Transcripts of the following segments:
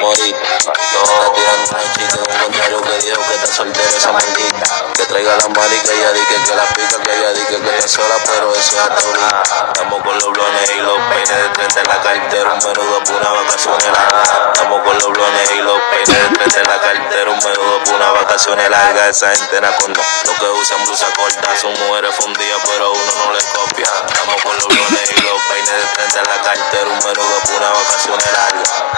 morir. Está tirando una chica en un contrario que dijo que está soltera esa maldita. Que traiga la marica, ella dice que la pica, que ella dice que está sola, pero eso es hasta ahorita. Estamos con los blones y los peines de 30 en la cartera, un menudo por una vacaciones larga. Estamos con los blones y los peines de 30 en la cartera, un menudo por una vacaciones larga. Esa gente anaconda, los que usan blusa corta son mujeres fundidas, pero uno no les copia. Estamos con los blones y los peines de 30 en la cartera, un menudo por una vacaciones larga.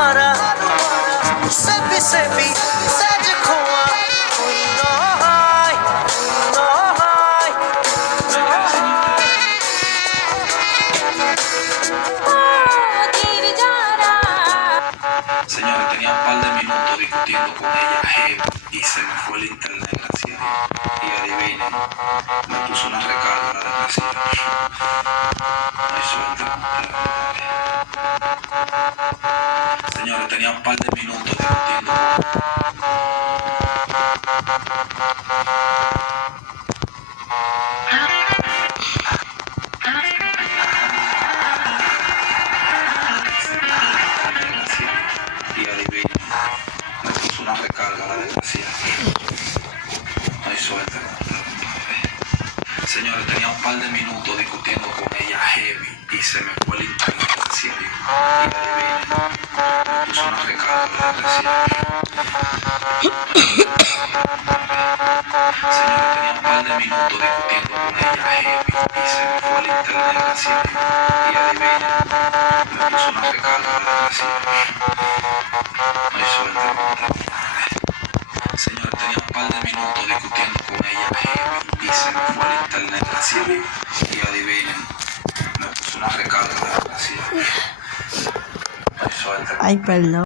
Mara, से भी सज खोआ no hay no hay Señores, tenía un par de minutos discutiendo con ella heavy y se me fue el internet, gracias a Dios. Y adivinen, me puso una recarga la desgraciada. No hay suerte con ustedes. Señores, tenía un par de minutos discutiendo con y adivinen, me puso una recarga la desgraciada. No hay suerte con ustedes. Señores, tenía un par de minutos discutiendo con ella heavy y se me fue el internet, gracias a Dios. Y adivinen, me puso una recarga la desgraciada. Señores, tenía un par de minutos discutiendo con ella heavy y se me fue el internet, gracias a Dios. Y adivinen, me puso una recarga la desgraciada. No hay suerte con ustedes. Señores, tenía un par de minutos discutiendo con ella heavy y se me fue el internet, gracias a Dios. Y adivinen, me puso una recarga la desgraciada. No hay suerte. Ay, perdón.